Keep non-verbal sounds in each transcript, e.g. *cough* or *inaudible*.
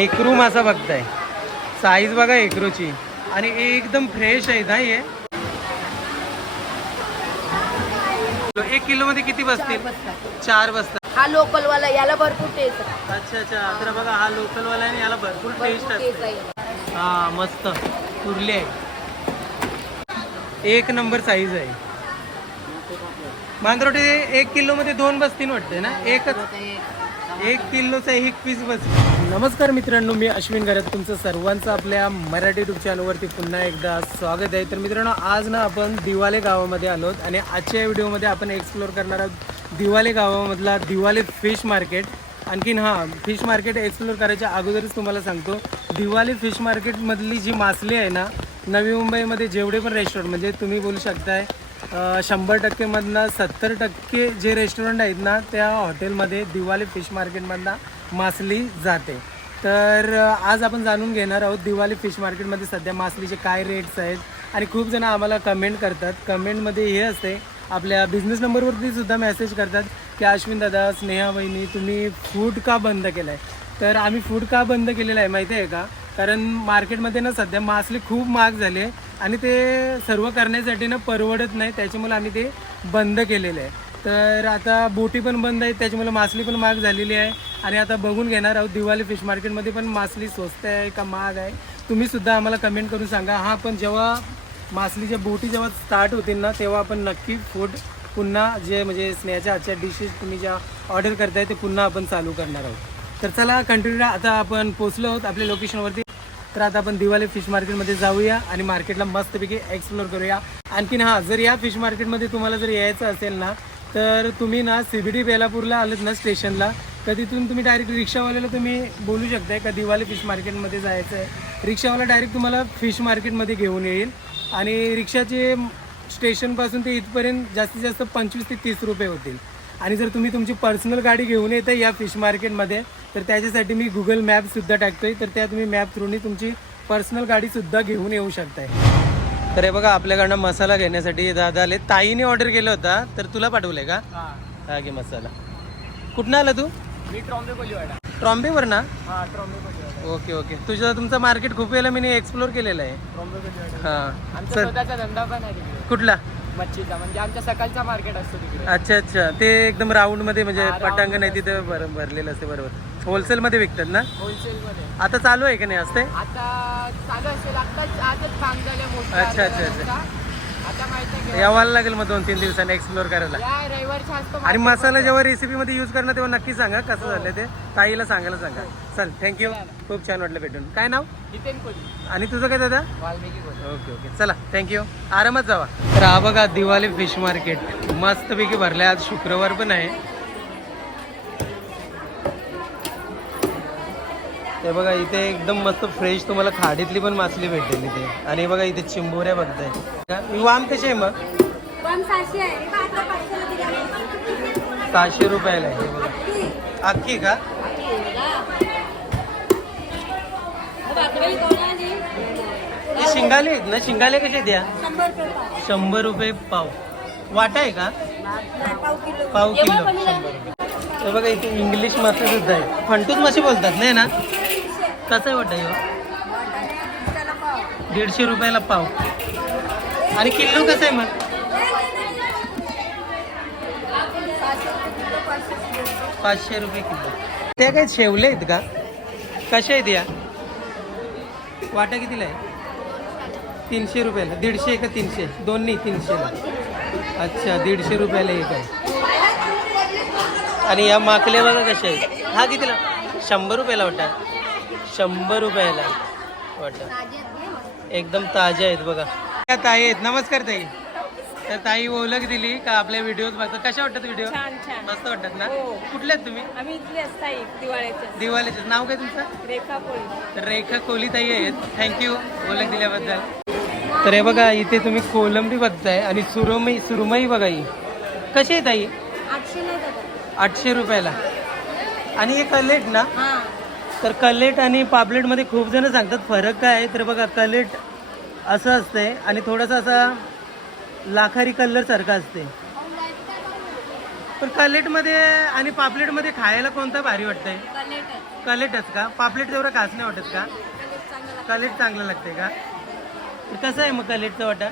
एकरू मासा बघताय. साईज बघा एकरूची. आणि एकदम फ्रेश आहे ना हे एक किलो मध्ये किती बसतील? चार बसतात. हा लोकल वाला याला भरपूर टेस्ट. अच्छा अच्छा. तर बघा हा लोकल वाला आहे आणि याला भरपूर टेस्ट असते. आहे. हा मस्त. कुर्ली आहे एक नंबर साईज आहे. मांजरोटे एक किलो मध्ये दोन बसतील वाटते ना? एकच एक किलोचा एक पीस बस नमस्कार मित्रांनो मी अश्विन गरत तुमचं सर्वांचं आपल्या मराठी यूट्यूब चॅनलवरती पुन्हा एकदा स्वागत आहे. तर मित्रांनो आज ना आपण दिवाले गावामध्ये आलो आणि आजच्या या व्हिडिओमध्ये आपण एक्सप्लोअर करणार आहोत दिवाले गावामधला दिवाले फिश मार्केट आणखीन हां फिश मार्केट एक्सप्लोअर करायच्या अगोदरच तुम्हाला सांगतो दिवाली फिश मार्केटमधली जी मासली आहे ना नवी मुंबईमध्ये जेवढे पण रेस्टॉरंट म्हणजे तुम्ही बोलू शकताय शंभर टक्केमधनं सत्तर टक्के जे रेस्टॉरंट आहेत ना त्या हॉटेलमध्ये दिवाले फिश मार्केटमधनं मासली जाते. तर आज आपण जाणून घेणार आहोत दिवाळी फिश मार्केटमध्ये सध्या मासलीचे काय रेट्स आहेत आणि खूप जण आम्हाला कमेंट करतात. कमेंटमध्ये हे असते आपल्या बिझनेस नंबरवरती सुद्धा मेसेज करतात की अश्विन दादा स्नेहा वहिनी तुम्ही फूड का बंद केलं आहे तर आम्ही फूड का बंद केलेलं आहे माहिती आहे का? कारण मार्केटमध्ये ना सध्या मासली खूप महाग झाले आणि ते सर्व करण्यासाठी ना परवडत नाही त्याच्यामुळे आम्ही ते बंद केलेलं आहे. तर आता बोटी पण बंद आहेत त्याच्यामुळे मासली पण महाग झालेली आहे. आणि आता बघून घेणार आहोत. दिवाळी फिश मार्केटमध्ये पण मासली स्वस्त आहे का महाग आहे? तुम्ही सुद्धा आम्हाला कमेंट करून सांगा. हा पण जेव्हा मासलीच्या बोटी जेव्हा स्टार्ट होतील ना तेव्हा आपण नक्की फूड पुन्हा जे म्हणजे स्नेहाच्या आजच्या डिशेस तुम्ही ज्या ऑर्डर करताय ते पुन्हा आपण चालू करणार आहोत. तर चला कंटिन्यू आता आपण पोचलो आहोत आपल्या लोकेशनवरती तर आता आपण दिवाळी फिश मार्केटमध्ये जाऊया आणि मार्केटला मस्तपैकी एक्सप्लोर करूया. आणखीन हां जर या फिश मार्केटमध्ये तुम्हाला जर यायचं असेल ना तर तुम्ही ना सी बी डी बेलापूरला आलेत ना स्टेशनला तर तिथून तुम्ही डायरेक्ट रिक्षावाल्याला तुम्ही बोलू शकताय का दिवाळी फिश मार्केटमध्ये जायचं आहे रिक्षावाला डायरेक्ट तुम्हाला फिश मार्केटमध्ये घेऊन येईल. आणि रिक्षाचे स्टेशनपासून ते इथपर्यंत जास्तीत जास्त पंचवीस ते तीस रुपये होतील. आणि जर तुम्ही तुमची पर्सनल गाडी घेऊन येता या फिश मार्केटमध्ये तर त्याच्यासाठी मी गुगल मॅपसुद्धा टाकतोय. तर त्या तुम्ही मॅप थ्रूनी तुमची पर्सनल गाडीसुद्धा घेऊन येऊ शकताय. तर हे बघा आपल्याकडनं मसाला घेण्यासाठी दादा आले ताईने ऑर्डर केलं होता. तर तुला पाठवलंय का? हा घे मसाला. कुठनं आला तू? मी ट्रॉम्बे कोलीवाडा ट्रॉम्बेवर ना? हा ट्रॉम्बे कोलीवाडा ओके ओके. तुझं तुमचं मार्केट खूप वेळेला मी एक्सप्लोर केलेलं आहे. ट्रॉम्बे कोलीवाडा हां. आमचा चल. स्वतःचा धंदा पण आहे तिकडे. कुठला? मच्छीचा म्हणजे आमच्या सकाळचा मार्केट असतो तिकडे. अच्छा अच्छा. ते एकदम राऊंडमध्ये म्हणजे हा, round पटांगण आहे तिथे भर भरलेलं असते बरोबर. होलसेल मध्ये विकतात ना? होलसेल मध्ये. आता चालू आहे का नाही असते आता चालू असेल आताच आजच काम झालं मोठं अच्छा, अच्छा, अच्छा. यावायला लागेल मग दोन तीन दिवसांनी एक्सप्लोर करायला. आणि मसाला. जेव्हा रेसिपी मध्ये युज करणार तेव्हा नक्की सांगा कसं झालं ते. ताईला सांगायला सांगा. चल थँक्यू खूप छान वाटलं भेटून. काय नाव? आणि तुझं काय दादा? Okay okay. चला थँक्यू आरामात जावा. तर हा बघा दिवाळी फिश मार्केट मस्तपैकी भरलंय. आज शुक्रवार पण आहे. ते बघा इथे एकदम मस्त फ्रेश तुम्हाला खाडीतली पण मासली भेटेल इथे. आणि बघा इथे चिंबोऱ्या बघताय. वाम कशी आहे मग? सहाशे रुपयाला आहे बघा. अख्खी का? शिंगाले आहेत ना? शिंगाले कसे द्या शंभर रुपये पाव. वाटा आहे का? पाव किलो. शंभर. हे बघा इथे इंग्लिश मासे सुद्धा आहे फंटूस मासे बोलतात नाही ना? कसं आहे वाटतं ह्यो? दीडशे रुपयाला पाव. आणि किलो कसं आहे मग? पाचशे रुपये किलो. त्या काय शेवले आहेत का? कशा आहेत या? वाटा कितीला आहे? तीनशे रुपयाला. दीडशे का तीनशे? दोन्ही तीनशेला. अच्छा दीडशे रुपयाला एक आहे. आणि या माकले बघा कशा आहेत. हा कितीला? शंभर रुपयाला वाटा. शंभर रुपयाला वाटा एकदम ताज्या आहेत बघा. त्या ताई आहेत. नमस्कार ताई. तर ताई ओळख दिली का आपल्या व्हिडिओज बघतात? कशा वाटतात व्हिडिओ छान छान. मस्त वाटतात ना? हो. कुठले आहेत तुम्ही? आम्ही दिवाळीचे. नाव काय तुमचं? रेखा तर रेखा कोहलीताई आहेत. थँक्यू ओळख दिल्याबद्दल. तर हे बघा इथे तुम्ही कोलंबी बघताय आणि सुरमई सुरमई बघा ही. कशी आहे ताई? आठशे रुपयाला. आणि हे कलेट ना? तर कलेट आणि पापलेटमध्ये खूप जण सांगतात फरक काय आहे. तर बघा कलेट असं असतंय आणि थोडासा असा लाखारी कलर सारखा असते पण कलेटमध्ये आणि पापलेटमध्ये खायला कोणता भारी वाटतंय? कलेट कलेटच का? पापलेट तेवढं खास नाही वाटत का? कलेट चांगलं लागते का? तर कसं आहे मग कलेटचं वाटा?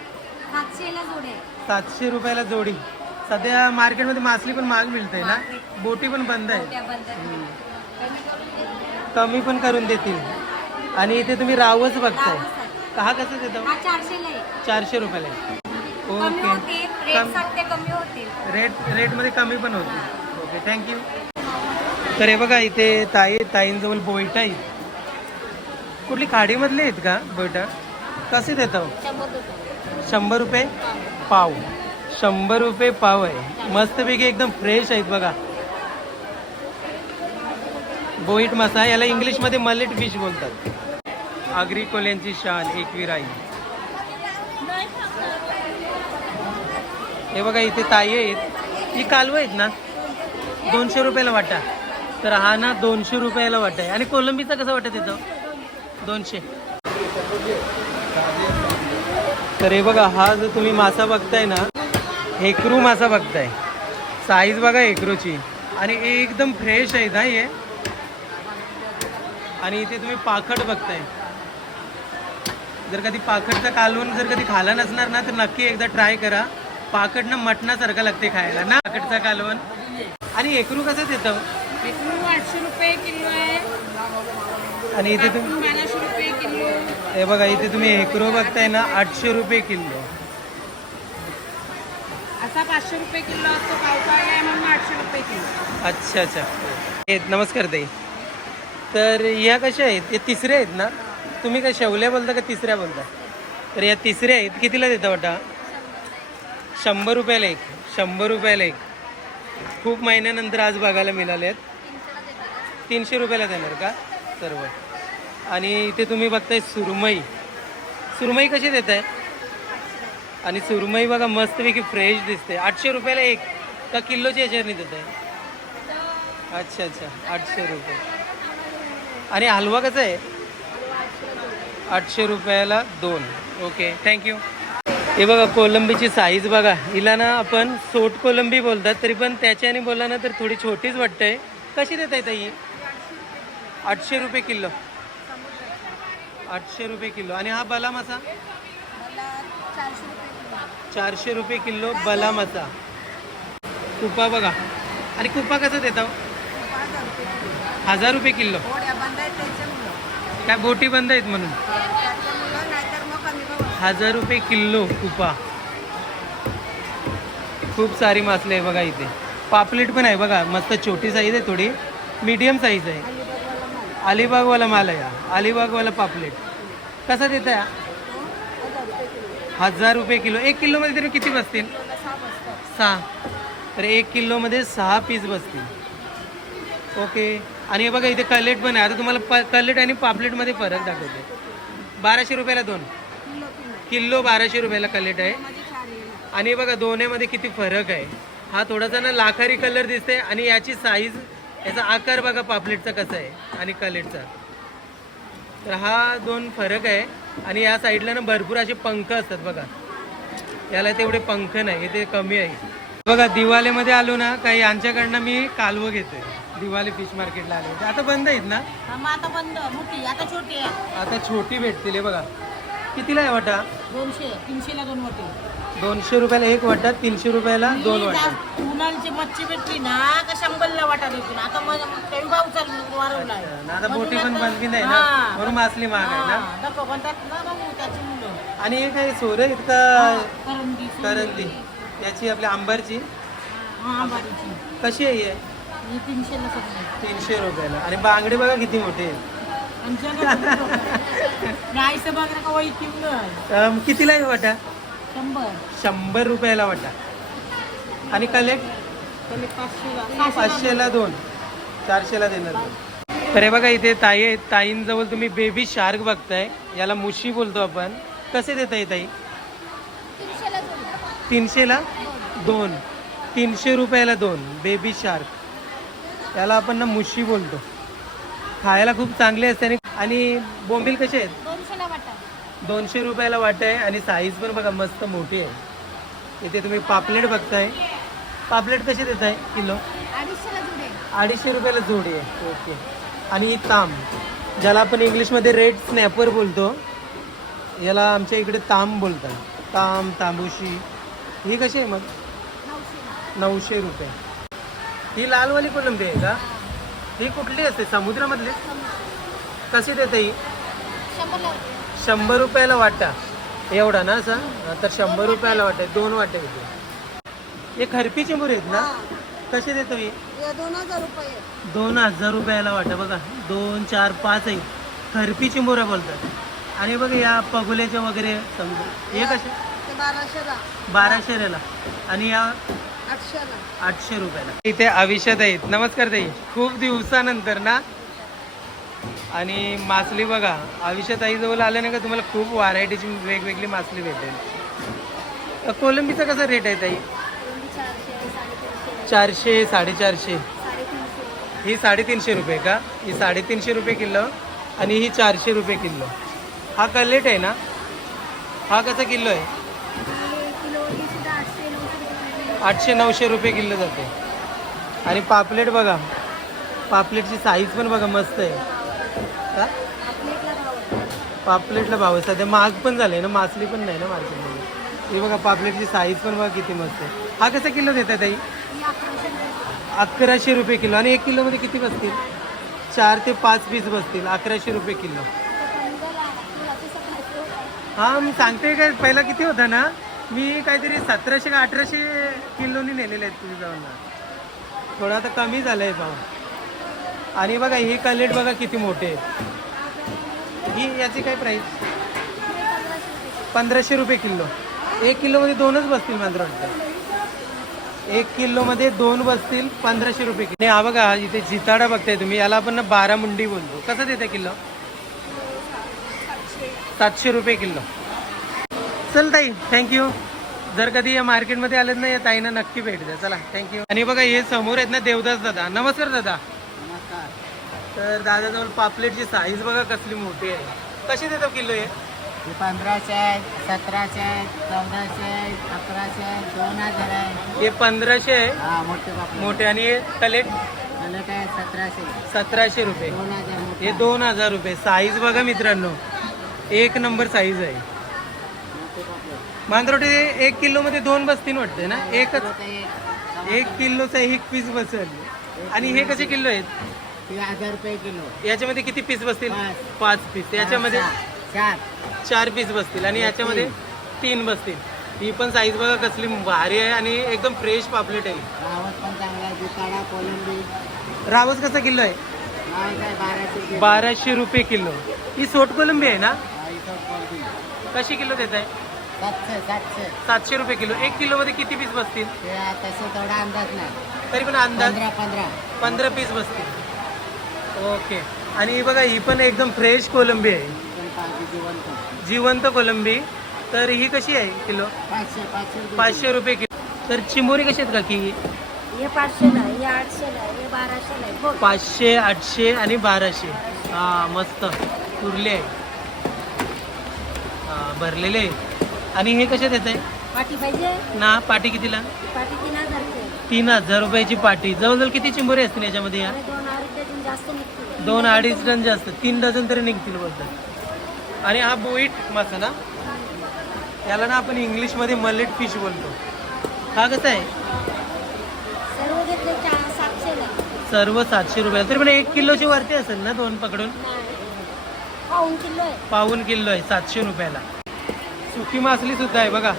सातशे रुपयाला जोडी. सध्या मार्केटमध्ये मासली पण महाग मिळते ना? बोटी पण बंद आहे. कमी पण करून देतील. आणि इथे तुम्ही रावच बघताय. हा कसं देतो? चारशे रुपयाला ओके. रेट होतील. रेटमध्ये कमी पण होते ओके थँक्यू तर हे बघा इथे ताई ताईंजवळ बोईटा आहेत कुठली खाडीमधली आहेत का बोईटा? कसे देतो? शंभर रुपये. पाव. शंभर रुपये पाव आहे. मस्तपैकी एकदम फ्रेश आहेत बघा. बोईट मासा याला इंग्लिशमध्ये मलेट फिश बोलतात. आगरी कोल्यांची शान एकवीर हे बघा इथे ताई आहेत. ही कालवं आहेत ना? दोनशे रुपयाला वाटा. तर हा ना दोनशे रुपयाला वाटा आहे. आणि कोलंबीचा कसं वाटत येतं दोनशे. तर हे बघा हा जो तुम्ही मासा बघताय ना हेकरू मासा बघताय. साईज बघा हेकरूची. आणि एकदम फ्रेश आहे ना हे. आणि इथे तुम्ही पाखड बघताय. जर कधी पाखडचं कालवण जर कधी खाला नसणार ना तर नक्की एकदा ट्राय करा. पाकड ना मटणासारखं लागते खायला ना? पाकडचं कालवण आणि एकरू कसं देतं? आठशे रुपये किलो आहे. आणि इथे तुम्ही बाराशे रुपये किलो. हे बघा इथे तुम्ही एकरू बघताय ना आठशे रुपये किलो. असा पाचशे रुपये किलो असतो पावसाळा आहे म्हणून आठशे रुपये किलो. अच्छा अच्छा. नमस्कार ताई. तर ह्या कशा आहेत? या तिसऱ्या आहेत ना? तुम्ही काय शेवल्या बोलता का तिसऱ्या बोलता? तर या तिसऱ्या आहेत. कितीला देता वाटा? शंभर रुपयाला एक. शंभर रुपयाला एक. खूप महिन्यानंतर आज बघायला मिळाले आहेत. तीनशे रुपयाला देणार का? सर्व. आणि इथे तुम्ही बघताय सुरमई. सुरमई कशी देत आहे आणि सुरमई बघा मस्तपैकी फ्रेश दिसते. आठशे रुपयाला एक. का किलोच्या ह्याच्याने देत आहे अच्छा अच्छा. आठशे रुपये. आणि हलवा कसा आहे? आठशे रुपयाला दोन. ओके थँक्यू हे बघा कोलंबीची साईज बघा. हिला ना आपण सोट कोलंबी बोलतात तरी पण त्याच्याने बोला ना तर थोडी छोटीच वाटते कशी देत आहे ताई आठशे रुपये किलो. आठशे रुपये किलो. आणि हा बला मासा? चारशे रुपये किलो बला मासा. कुपा बघा. आणि कुपा कसं देता हो? हजार रुपये किलो. काय बोटी बंद आहेत म्हणून? हजार रुपये किलो कुपा. खूप सारी मासले आहे बघा इथे. पापलेट पण आहे बघा. मस्त छोटी साईज आहे थोडी. मीडियम साईज आहे. अलिबागवाला माल आहे हा. अलिबागवाला पापलेट. कसा देत आहे हजार रुपये किलो. एक किलोमध्ये तरी किती बसतील? सहा. तर एक किलोमध्ये सहा पीस बसतील. ओके आणि हे बघा इथे कलेट पण आहे. आता तुम्हाला प कलेट आणि पापलेटमध्ये फरक दाखवते. बाराशे रुपयाला दोन. किलो बाराशे रुपयाला कलेट आहे. आणि हे बघा दोन्हीमध्ये किती फरक आहे. हा थोडासा ना लाखारी कलर दिसते आणि याची साईज याचा आकार बघा पापलेटचा कसा आहे आणि कलेटचा. तर हा दोन फरक आहे. आणि या साईडला ना भरपूर असे पंख असतात बघा. याला तेवढे पंख नाही ते कमी आहे. बघा दिवाळीमध्ये आलो ना काही यांच्याकडनं मी कालवं घेतोय. दिवाळी फिश मार्केटला आले होते. आता बंद आहेत ना? मग आता बंद. मोठी आता छोटी आहे. आता छोटी भेटतील हे बघा. कितीला आहे वाटा? दोनशे तीनशेला दोन वाटे. दोनशे रुपयाला एक वाटा तीनशे रुपयाला दोन वाटा. उन्हाळ्याची मच्छी भेटली ना का शंभरला वाटा देतो आता मग काही भाव चालू वाढवला आहे. आता बोटी पण बंद आहे ना? हा. म्हणून मासली महाग आहे ना? हा, नको म्हणतात ना मग त्याची मुलं. आणि हे काय सोर आहेत का? करंदी करंदी. याची आपल्या आंबारची. हा बारीची कशी आहे ही? ही तीनशेला सगळी. तीनशे रुपयाला. आणि बांगडे बघा किती मोठे आहेत का अम, कितीला आहे वाटा? शंभर. शंभर रुपयाला वाटा. आणि कलेक्ट त्याला पाचशेला. पाचशेला दोन. चारशेला देणार तर हे बघा इथे ताई आहेत. ताईंजवळ तुम्ही बेबी शार्क बघताय. याला मुशी बोलतो आपण. कसे देता येत ताई? तीनशेला दोन. तीनशे रुपयाला दोन. बेबी शार्क याला आपण ना मुशी बोलतो. खायला खूप चांगले असते आणि आणि बोंबील कसे आहेत? दोनशेला वाटा. दोनशे रुपयाला वाट आहे आणि साईज पण बघा मस्त मोठी आहे. इथे तुम्ही पापलेट बघताय. पापलेट कसे देत आहे किलो अडीचशेला जुडे अडीचशे रुपयाला जोडी आहे. ओके. आणि ताम. ज्याला आपण इंग्लिशमध्ये रेड स्नॅपर बोलतो याला आमच्या इकडे ताम बोलतात. ताम तांबुशी. ही कशी आहे मग? नऊशे रुपये. ही लालवाली कोलंबी आहे का? ही कुठली असते? समुद्रामधली? कशी देते ही? शंभर रुपयाला वाटा. एवढा ना असं? तर शंभर रुपयाला वाटा. दोन वाटे होते. हे खरपी चिंबूर आहेत ना? कसे देतो ही? दोन हजार रुपये दोन हजार रुपयाला वाटा. बघा दोन चार पाच आहे. खरपी चिंबोऱ्या बोलतात. आणि बघा या पगुल्याच्या वगैरे समजा हे कसे? ते बाराशेला. बाराशेला. आणि या आठशे रुपयाला. इथे अविषद आहेत. नमस्कार ताई. खूप दिवसानंतर ना? आणि मासली बघा अविषद आई जवळ आले ना का तुम्हाला खूप व्हरायटीची वेगवेगळी मासली भेटेल. कोलंबीचा कसा रेट आहे ताई? चारशे साडेचारशे. ही साडेतीनशे रुपये का? ही साडेतीनशे रुपये किलो आणि ही चारशे रुपये किलो. हा कलेट आहे ना? हा कसा किलो आहे? आठशे नऊशे रुपये किलो जाते. आणि पापलेट बघा. पापलेटची साईज पण बघा मस्त आहे. का? पापलेटला भाव आहे. सध्या महाग पण झाले ना मासली पण नाही ना मार्केटमध्ये हे बघा पापलेटची साईज पण बघा किती मस्त आहे. हा कसा किलो आहे ताई? अकराशे रुपये किलो. आणि एक किलोमध्ये किती बसतील? चार ते पाच पीस बसतील. अकराशे रुपये किलो. हां मी सांगते काय पहिला किती होता ना? मी काहीतरी सतराशे का अठराशे किलोनी नेलेले आहेत तुम्ही जाऊन. थोडं आता कमी झालं आहे भाव. आणि बघा ही कलेट बघा किती मोठे ही याची काय प्राईस पंधराशे रुपये किलो. एक किलोमध्ये दोनच बसतील मात्र वाटतं. एक किलोमध्ये दोन बसतील पंधराशे रुपये किलो. हा बघा इथे जिताडा बघताय तुम्ही याला आपण ना बारा मुंडी बोलतो. कसं देते किलो? सातशे रुपये किलो. चल ताई थँक्यू जर कधी या मार्केटमध्ये आलेत ना या ताईंना नक्की भेट द्या. चला थँक्यू आणि बघा हे समोर आहेत ना देवदास दादा. नमस्कार दादा. तर दादाजवळ पापलेटची साईज बघा कसली मोठी आहे. कशी देतो किलो हे? पंधराशे आहे सतराशे आहे चौदाशे आहे अकराशे आहे दोन हजार आहे हे पंधराशे आहे? हा मोठे मोठे आणि हे कलेट? मला काय सतराशे. सतराशे रुपये. दोन हजार मोठे. हे दोन हजार रुपये. साईज बघा मित्रांनो. एक नंबर साईज आहे. मांजरोटे एक किलो मध्ये दोन बसतील वाटते ना? एकच एक किलोचा एक पीस बसेल. आणि हे कसे किलो आहेत? ते हजार रुपये किलो. याच्यामध्ये किती पीस बसतील? पाच. पाच पीस याच्यामध्ये चार. चार पीस बसतील. आणि याच्यामध्ये तीन बसतील. ही पण साईज बघा कसली भारी आहे आणि एकदम फ्रेश पापलेट आहे. रावत पण चांगला आहे दुकाडा कोलंबी. रावस कसा किलो आहे? काय काय बाराशे रुपये किलो. ही सोट कोलंबी आहे ना? हा, इथं कोलंबी. कशी किलो देत आहे सातशे सातशे. सातशे रुपये किलो. एक किलो मध्ये किती पीस बसतील? ते तसे तेवढा अंदाज नाही. तरी पण अंदाज पंधरा पंधरा. पंधरा पीस बसतील. ओके. आणि ही बघा ही पण एकदम फ्रेश कोलंबी आहे. पण पाहिजे जिवंत जिवंत कोलंबी. तर ही कशी आहे किलो? पाचशे पाचशे रुपये पाचशे रुपये किलो. तर चिंबोरी कशी आहेत का की हे पाचशेला आहे हे आठशेला आहे हे बाराशेला आहे बोल. पाचशे आठशे आणि बाराशे. हा मस्त. उरले. आहे हा, भरलेले. आहे आणि हे कशात येत आहे पाटी पाहिजे? ना पाटी कितीला? पाटी तीन हजार रुपयाची पाटी. जवळजवळ किती चिंबोरी असतील याच्यामध्ये या? आणि दोन अडीच डझन जास्त निघतील. दोन अडीच डझन जास्त. तीन डझन तरी निघतील बोलतात. आणि हा बोईट मासा ना? याला ना आपण इंग्लिशमध्ये मलेट फिश बोलतो. हा कसा आहे? सर्व घेतले चार सातशेला सर्व सातशे रुपयाला. तरी पण एक किलोची वरती असेल ना दोन पकडून? नाही. पाऊन किलो आहे. पाऊन किलो आहे सातशे रुपयाला. सुकी मासली सुद्धा आहे बघा.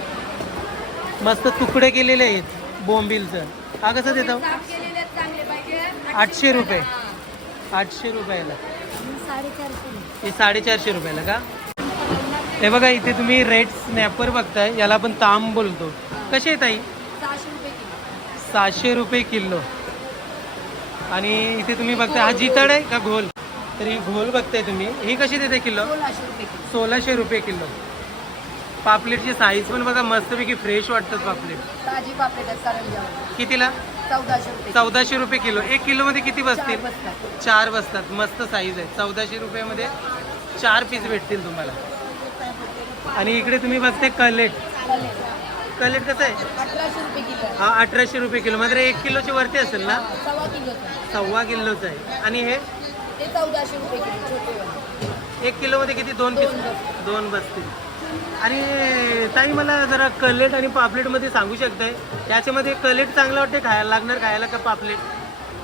मस्त तुकडे केलेले आहेत बोंबिलचं. हा कसं देतो पाहिजे. आठशे रुपये. आठशे रुपयाला. हे साडेचारशे रुपयाला का? हे बघा इथे तुम्ही रेड स्नॅपर बघताय याला आपण ताम बोलतो. कसे आहे ताई? सहाशे रुपये किलो. आणि इथे तुम्ही बघताय हा जितड आहे का घोल? तर ही घोल बघताय तुम्ही. ही कशी देते किलो? सोळाशे रुपये किलो. सोळाशे रुपये किलो. पापलेटची साईज पण बघा मस्तपैकी फ्रेश वाटतात पापलेट. ताजी पापलेट आहेत करंजावर कितीला? चौदाशे रुपये चौदाशे रुपये किलो. एक किलोमध्ये किती बसतील? बसतात. चार बसतात. मस्त साईज आहे चौदाशे रुपयामध्ये चार पीस भेटतील तुम्हाला. आणि इकडे तुम्ही बघते कलेट. कलेट कसं आहे? अठराशे रुपये किलो आहे. हा अठराशे रुपये किलो. म्हणजे एक किलोच्या वरती असेल ना? सव्वा किलोचं सव्वा किलोचं आहे. आणि हे? ते चौदाशे रुपये किलो छोटे वाले. एक किलोमध्ये किती? दोन पीस दोन बसतील. आणि ताई मला जरा कलेट आणि पापलेटमध्ये सांगू शकताय? त्याच्यामध्ये कलेट चांगलं वाटते खायला? लागणार खायला का पापलेट?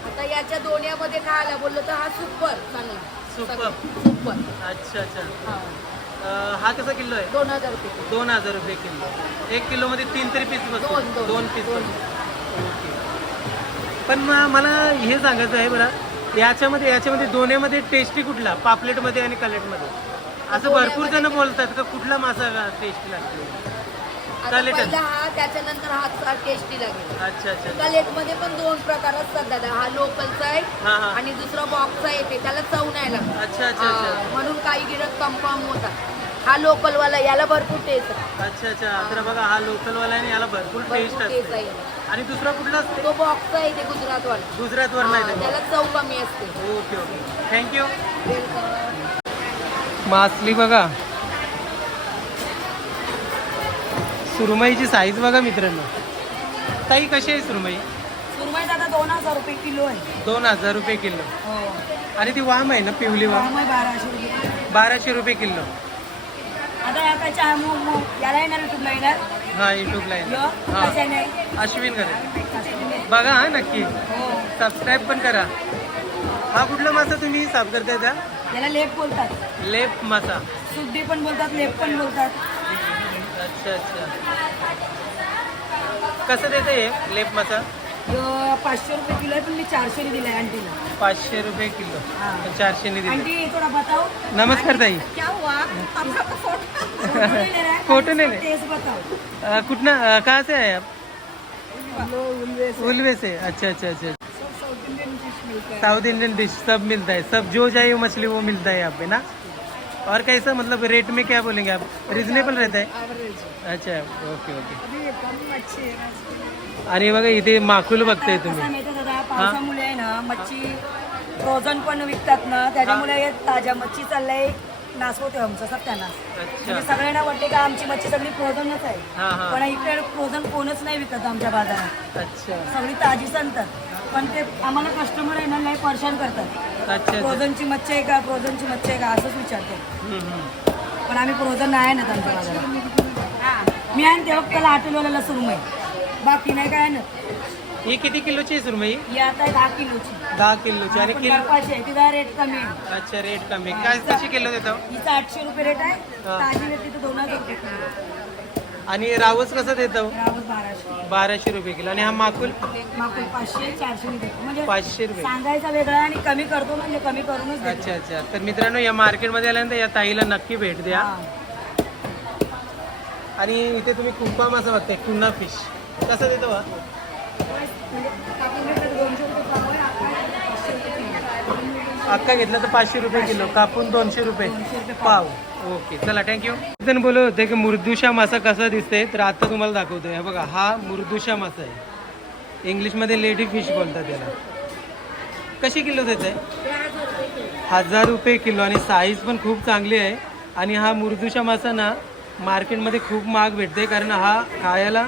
आता याच्या दोन्यामध्ये खायला बोललो तर हा सुपर चांगला. सुपर. सुपर. अच्छा अच्छा. हा. अं, हा कसा किलो आहे? दोन हजार रुपये. दोन हजार रुपये किलो. एक किलोमध्ये तीन तरी पीस दोन, दोन. दोन पीस दोन. पण म- मला हे सांगायचं आहे बरं. याच्यामध्ये याच्यामध्ये दोन्हीमध्ये टेस्टी कुठला? पापलेटमध्ये आणि कलेटमध्ये. असं भरपूर जण बोलतात का कुठला मासा टेस्टी लागतो? आता कलेटच. पहिला हा त्याच्यानंतर हा टेस्टी लागेल. अच्छा अच्छा. कलेटमध्ये पण दोन प्रकार असतात दादा. हा लोकलचा आहे हा आणि दुसरा बॉक्सचा येते त्याला चव नाही लागत. अच्छा अच्छा हा, म्हणून काही गिरक कन्फर्म होतात. हा लोकलवाला याला भरपूर टेस्ट आहे. अच्छा अच्छा. तर बघा हा लोकलवाला आहे आणि याला भरपूर टेस्ट भरपूर असते. आहे. आणि दुसरा कुठला असते? तो बॉक्सचा येते गुजरातवाला. गुजरातवर हा, नाही त्याला चव कमी असते. Okay okay. Thank you welcome. मासली बघा. सुरमईची साईज बघा मित्रांनो. ताई कशी आहे सुरमई? सुरमई दादा दोन हजार रुपये किलो आहे. दोन हजार रुपये किलो. हो. आणि ती वाम आहे ना पिवली वाम? बाराशे रुपये. बाराशे रुपये किलो. आता याला येणार येणार हा युट्यूबला हा. अश्विन करे बघा हा नक्की. हो. सबस्क्राईब पण करा. हा कुठला मासा तुम्ही साफ करताय त्या याला लेप बोलतात. लेप मासा. सुड्डी पण बोलतात लेप पण बोलतात. अच्छा अच्छा. कसं देते हे लेप मासा? पाचशे रुपये किलो आहे पण मी चारशेने दिलाय आंटीला. पाचशे रुपये किलो. हा. चारशेने दिले. आंटी थोडा बताओ नमस्कार ताई. क्या हुआ? आपका फोटो फोटो नहीं ले रहा है *laughs* फोटो नहीं ले- टेस्ट बताओ. अ, कुठना अ, कहाँ से आए आप? उलवे से. अच्छा अच्छा अच्छा सब साउथ इंडियन डिश मिलता है साउथ इंडियन डिश सब मिलता है सब जो चाहिए मछली वो मिलता है यहाँ पे ना? और कैसा मतलब रेट में क्या बोलेंगे आप? रिजनेबल रहता है? अच्छा ओके ओके आणि बघा इथे माकुल बघताय तुम्ही. पावसामुळे आहे ना मच्छी फ्रोझन पण विकतात ना त्याच्यामुळे ताज्या मच्छी चाललंय नास होते आमचं सत्यानाश अच्छा. म्हणजे सगळ्यांना वाटते का आमची मच्छी सगळी फ्रोझनच आहे? पण इकडे फ्रोझन कोणच नाही विकत आमच्या बाजारात. अच्छा. सगळी ताजी सांगतात पण ते आम्हाला कस्टमर आहे ना लय परेशान करतात. अच्छा फ्रोझनची मच्छी आहे का फ्रोझनची मच्छी आहे का असंच विचारते. पण आम्ही फ्रोझन नाही ना बाजारात. मी आहे तेव्हा त्याला आठवलेला सुरमई बाकी नाही काय ना ही किती किलोची आहे सुरमई? ही आता दहा किलोची. दहा किलोची. आणि किलो आहे तिचा रेट कमी आहे. अच्छा रेट कमी काय कशी किलो देतो? हिचा आठशे रुपये रेट आहे. ताजी दोन हजार रुपये आणि रावस कसं देतो? रावस बाराशे. बाराशे रुपये किलो. आणि हा माकुल? मागून पाचशे चारशे देतो म्हणजे पाचशे रुपये. सांगायचा वेगळा आणि कमी करतो म्हणजे कमी करूनच देतो. अच्छा अच्छा. तर मित्रांनो या मार्केटमध्ये आल्यानंतर या ताईला नक्की भेट द्या. हा. आणि इथे तुम्ही कुंपा मासा बघताय टुना फिश. कसं देतो हा म्हणजे आपल्याकडे दोनशे रुपये पाव आहे, आपल्याकडे पाचशे रुपये किलो. अक्का घेतला तर पाचशे रुपये किलो. कापून दोनशे रुपये. पाव. ओके चला थँक्यू त्यांनी बोलत होते की मुर्दुशा मासा कसा दिसते तर आता तुम्हाला दाखवतो हे बघा हा मुर्दुशा मासा आहे. इंग्लिशमध्ये लेडी फिश बोलतात त्याला कशी किलो देते आहे हजार रुपये किलो. आणि साईज पण खूप चांगली आहे. आणि हा मुर्दुशा मासा ना मार्केटमध्ये खूप महाग भेटते कारण हा खायला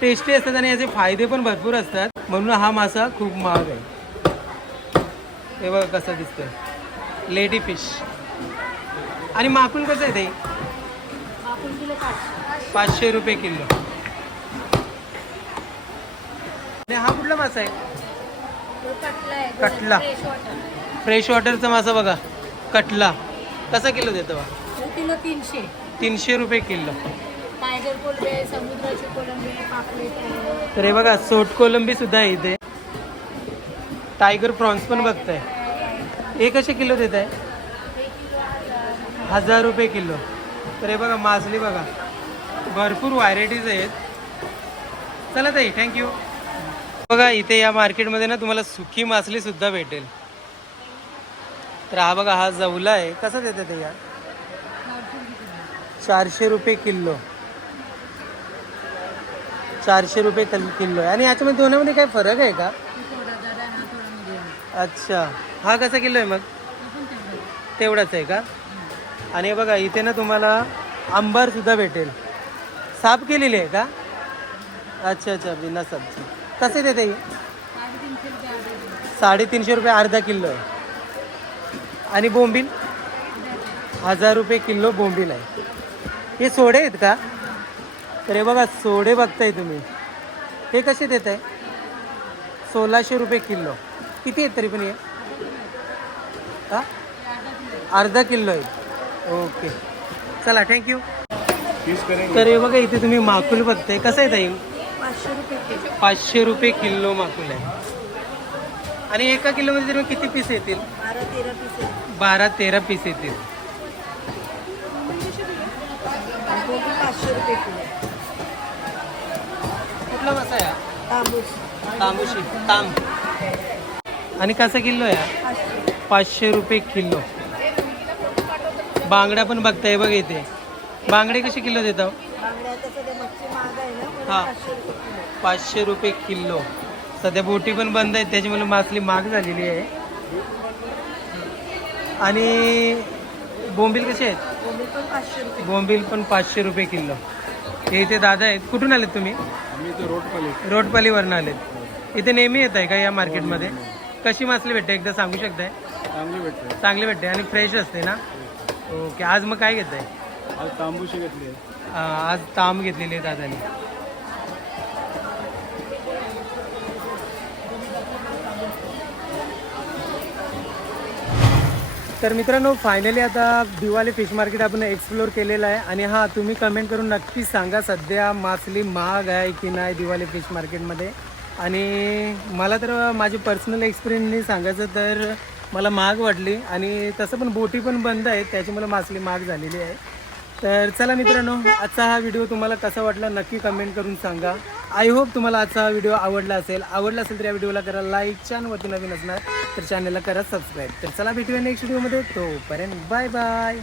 टेस्टी असतात आणि याचे फायदे पण भरपूर असतात. म्हणून हा मासा खूप महाग आहे. हे बघा कसं दिसतोय. लेडी फिश आणि माकुल कसं आहे ते? किलो पाचशे. पाचशे रुपये किलो. आणि हा कुठला मासा आहे? तो कटला आहे. कटला. फ्रेश वॉटर फ्रेश वॉटरचा मासा बघा. कटला. कसा किलो देतो बा? तो किलो तीनशे. तीनशे रुपये किलो. टायगर कोलंबे समुद्राचे कोलंबे पापलेट आहे. तर हे बघा सोट कोलंबी सुद्धा आहे इथे. टायगर प्रॉन्स पण बघताय. हे कसे किलो देत आहे हजार. रुपये किलो. तर हे बघा मासली बघा. भरपूर व्हायरायटीज आहेत. चला ताई थँक्यू बघा इथे या मार्केटमध्ये ना तुम्हाला सुकी मासली सुद्धा भेटेल. तर हा बघा हा जवला आहे. कसा देते ते या चारशे रुपये किलो. चारशे रुपये कल किलो आहे. आणि याच्यामध्ये दोन्हीमध्ये काही फरक आहे का? अच्छा. हा कसा किलो आहे मग? तेवढाच आहे का? आणि बघा इथे ना तुम्हाला आंबार सुद्धा भेटेल. साफ केलेली आहे का? अच्छा अच्छा बिना सब्जी कसे देते साडेतीनशे रुपये अर्धा किलो आहे. आणि बोंबील? हजार रुपये किलो बोंबील आहे. हे सोडे आहेत का? तर हे बघा सोडे बघताय तुम्ही. हे कसे देत आहे? सोळाशे रुपये किलो. किती आहेत तरी पण हे? हा? अर्धा किलो आहे. ओके. चला थँक्यू तर हे बघा इथे तुम्ही माकुल बघताय. कसं आहे ताई? पाचशे रुपये किलो. पाचशे रुपये किलो माकुल आहे. आणि एका किलोमध्ये तरी किती पीस येतील? बारा तेरा पीस येतील. कुठला मासा आहे? तांबूस. तांबूशी. तांब. आणि कसं किलो आहे? पाचशे. पाचशे रुपये किलो. बांगड्या पण बघताय बघ इथे. बांगडे कसे किलो देता हो? हा. पाचशे रुपये किलो. पाचशे रुपये किलो. सध्या बोटी पण बंद आहेत त्याच्यामुळे मासली महाग झालेली आहे. आणि बोंबील कसे आहेत? बोंबील पण पाचशे रुपये. किलो. हे इथे दादा आहेत. कुठून आलेत तुम्ही? रोडपाली रोडपालीवरनं आलेत. इथे नेहमी येत आहे का या मार्केटमध्ये कशी मासली भेटते? एकदा सांगू शकताय? चांगली भेटते. चांगली भेटते आणि फ्रेश असते ना? ओके आज मग काय घेत आहे आज तांबूशी घेतली आहे. आज ताम घेतलेली दादाने. तर मित्रांनो फायनली आता दिवाळी फिश मार्केट आपण एक्सप्लोर केलेलं आहे. आणि हां तुम्ही कमेंट करून नक्की सांगा सध्या मासली महाग आहे की नाही दिवाळी फिश मार्केटमध्ये आणि मला तर माझे पर्सनल एक्सपिरियन्सनी सांगायचं तर मला महाग वाटली आणि तसं पण बोटी पण बंद आहेत मला मासली महाग झालेली आहे. तर चला मित्रांनो आजचा हा व्हिडिओ तुम्हाला कसा वाटला नक्की कमेंट करून सांगा. आय होप तुम्हाला आजचा हा व्हिडिओ आवडला असेल. आवडला असेल तर या व्हिडिओला करा लाईक चॅनलवरती नवीन असणार तर चॅनलला करा सबस्क्राईब तर चला भेटूया नेक्स्ट व्हिडिओमध्ये तोपर्यंत बाय बाय